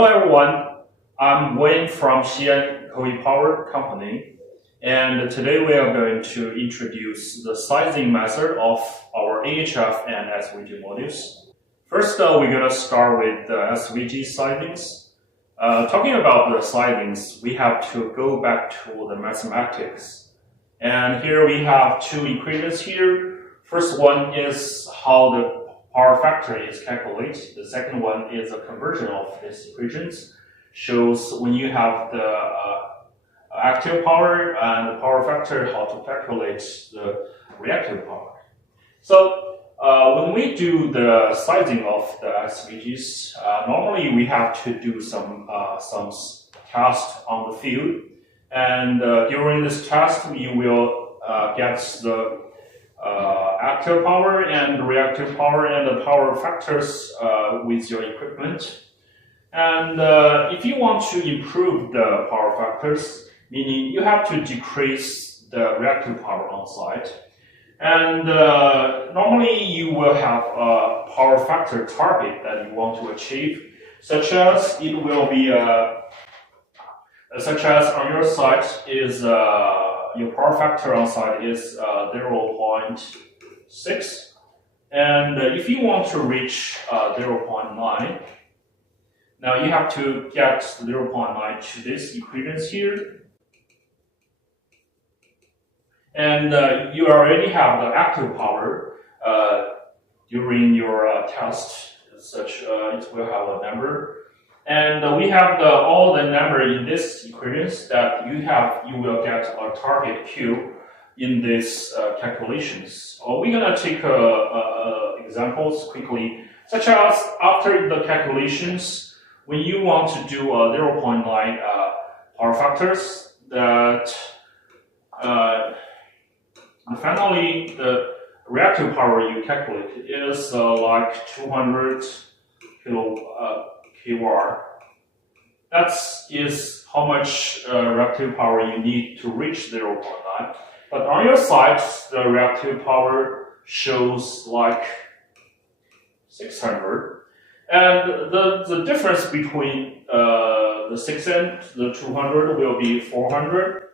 Hello everyone, I'm Wayne from Xi'an Koei Power Company, and today we are going to introduce the sizing method of our AHF and SVG modules. First, we're going to start with the SVG sizings. Talking about the sizings, we have to go back to the mathematics. And here we have two equations here. First one is how the power factor is calculated. The second one is a conversion of these equations. Shows when you have the active power and the power factor, how to calculate the reactive power. So when we do the sizing of the SVGs, normally we have to do some test on the field. And during this test, we will get the active power and reactive power and the power factors with your equipment. And if you want to improve the power factors, meaning you have to decrease the reactive power on site. And normally you will have a power factor target that you want to achieve, such as it will be such as on your site is your power factor on site is 0.6, and if you want to reach 0.9, now you have to get 0.9 to this equations here, and you already have the active power during your test, such it will have a number. And we have all the number in this equations that you will get a target Q in these calculations. We're gonna take examples quickly, such as after the calculations, when you want to do 0.9 power factors, that finally the reactive power you calculate is like 200 kW. That is how much reactive power you need to reach 0.9. But on your side, the reactive power shows like 600. And the difference between the 6 and the 200 will be 400.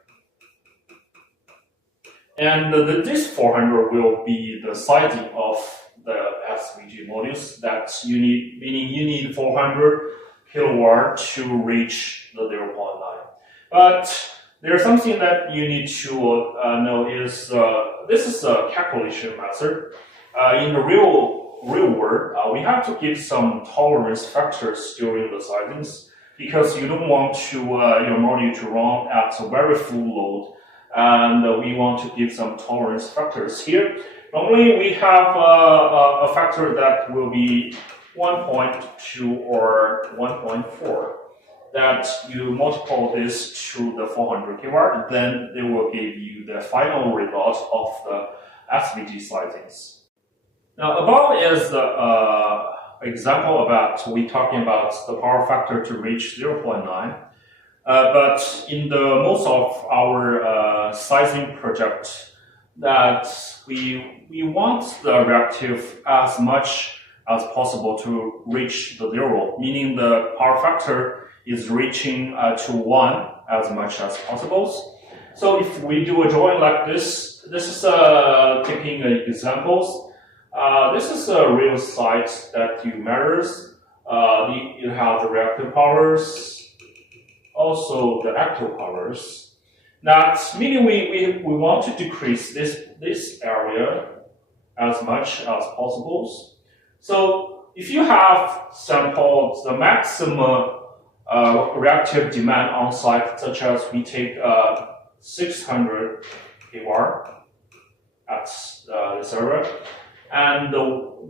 And this 400 will be the sizing of the SVG modules that you need, meaning you need 400 kilowatt to reach the 0.9. But there's something that you need to know is this is a calculation method. In the real world, we have to give some tolerance factors during the sizings because you don't want to your module to run at a very full load, and we want to give some tolerance factors here. Normally, we have a factor that will be 1.2 or 1.4. That you multiply this to the 400 kW, then they will give you the final result of the SVG sizings. Now, above is the example about we talking about the power factor to reach 0.9. But in the most of our sizing project, that we want the reactive as much as possible to reach the 0, meaning the power factor is reaching to 1 as much as possible. So if we do a drawing like this, this is taking examples. This is a real site that you measures. You have the reactive powers, also the active powers. That's meaning we want to decrease this area as much as possible. So if you have sampled the maximum reactive demand on site, such as we take 600 kW at this area, and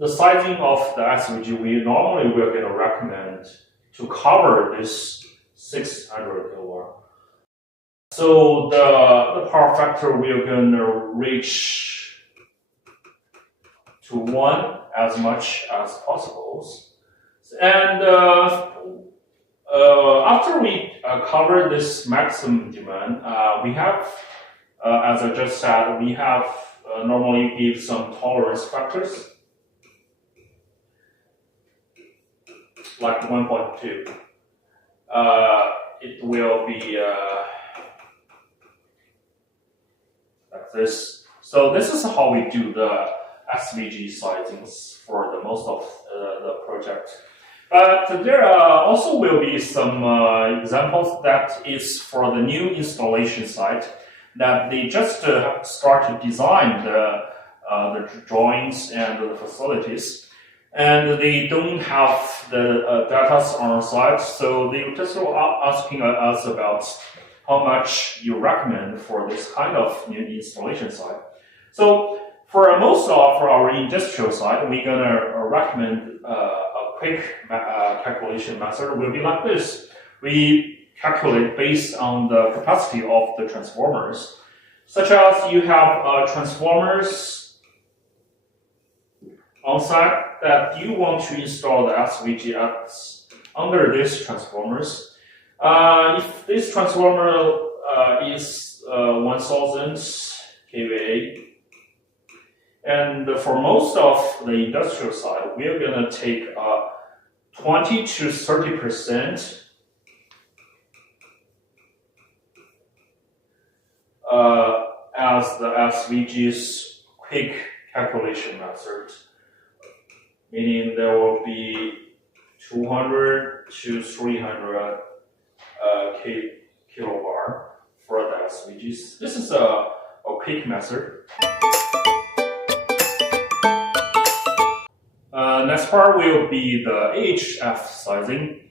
the sizing of the SVG, we're going to recommend to cover this 600 kW. So the power factor we're going to reach to 1 as much as possible. And after we cover this maximum demand, we have, as I just said, we have normally give some tolerance factors, like 1.2. it will be like this. So this is how we do the SVG sizings for the most of the project. But there also will be some examples that is for the new installation site that they just start to design the drawings and the facilities, and they don't have the data on site, so they just asking us about how much you recommend for this kind of new installation site. So for most of our industrial side, we're gonna recommend a quick calculation method will be like this. We calculate based on the capacity of the transformers, such as you have transformers on site that you want to install the SVG under these transformers. If this transformer is 1000 kVA, and for most of the industrial side, we're gonna take 20 to 30% as the SVG's quick calculation method, meaning there will be 200 to 300 kilobar for the SVGs. This is a quick method. Next part will be the AHF sizing.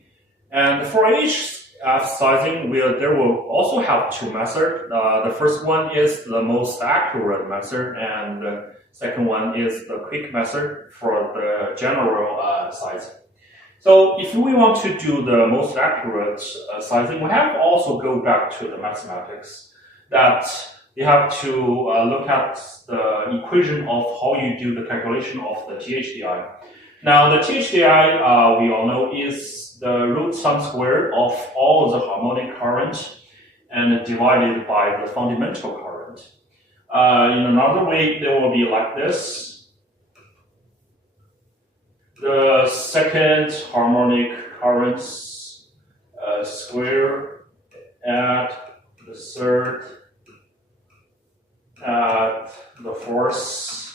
And for AHF sizing, there will also have two methods. The first one is the most accurate method, and the second one is the quick method for the general sizing. So if we want to do the most accurate sizing, we have to also go back to the mathematics, that you have to look at the equation of how you do the calculation of the THDI. Now the THDI, we all know, is the root sum square of all the harmonic current and divided by the fundamental current. In another way, there will be like this. The second harmonic current square at the third at the fourth,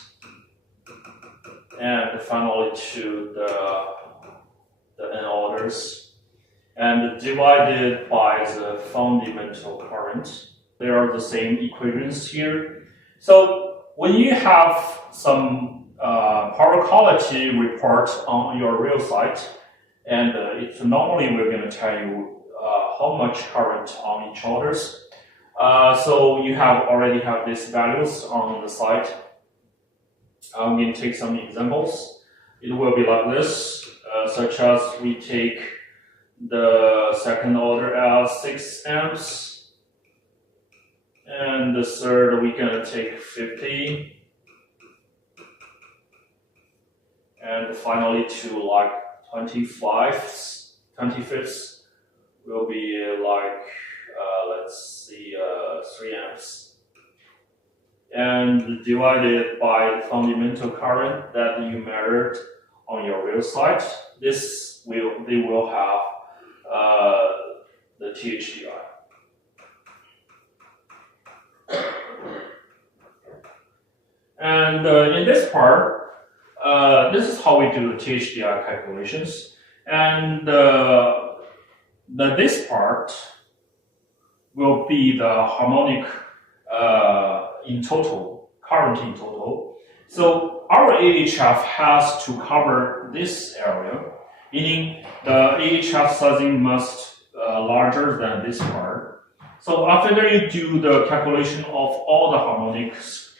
and finally to the n orders, and divided by the fundamental current. There are the same equations here. So when you have some power quality report on your real site, and it's normally we're going to tell you how much current on each orders. So you already have these values on the site. I'm going to take some examples. It will be like this, such as we take the second order as 6 amps, and the third we're going to take 50, and finally to like 25th will be like let's see 3 amps. And divided by the fundamental current that you measured on your real site, they will have the THDI. And in this part, this is how we do the THDI calculations. And this part will be the harmonic in total, current in total. So our AHF has to cover this area, meaning the AHF sizing must larger than this part. So after you do the calculation of all the harmonics,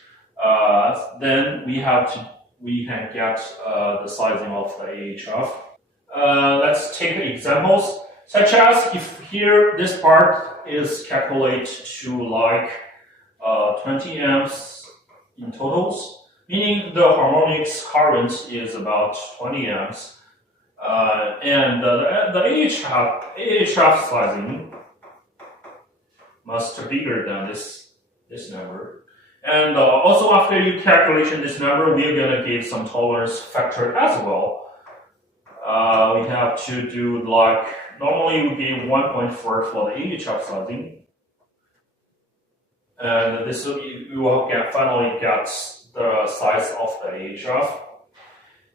then we can get the sizing of the AHF. Let's take examples, such as if here this part is calculated to like 20 amps in totals, meaning the harmonics current is about 20 amps, and the AHF sizing must be bigger than this number. And also after you calculation this number, we're gonna give some tolerance factor as well. we have to do like, normally it would be 1.4 for the AHF sizing. And this will, you will finally get the size of the AHF.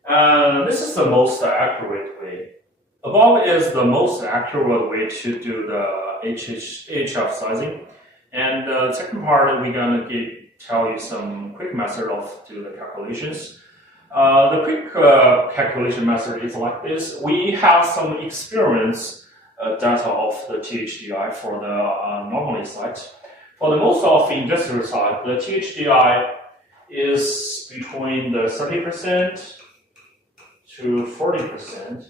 And this is the most accurate way. Above is the most accurate way to do the AHF sizing. And the second part, we're gonna tell you some quick method of do the calculations. The quick calculation method is like this. We have some experience data of the THDI for the normally side. For the most of the industrial side, the THDI is between the 30% to 40%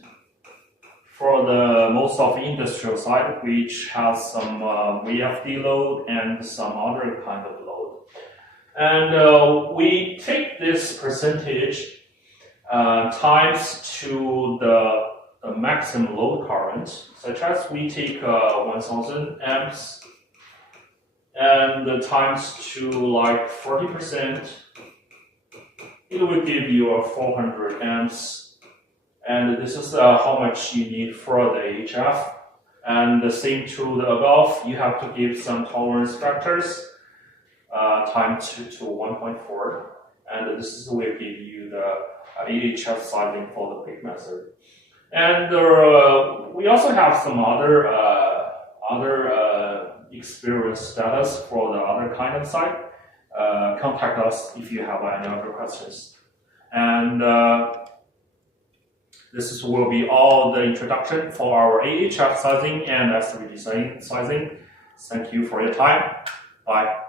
for the most of the industrial side, which has some VFD load and some other kind of load. And we take this percentage times to the maximum load current, such as we take 1000 amps and times to like 40%, it will give you 400 amps. And this is how much you need for the AHF. And the same to the above, you have to give some tolerance factors times to 1.4. And this will give you the AHF sizing for the quick method. And we also have some other experience status for the other kind of site. Contact us if you have any other questions. And this will be all the introduction for our AHF sizing and SVG sizing. Thank you for your time. Bye.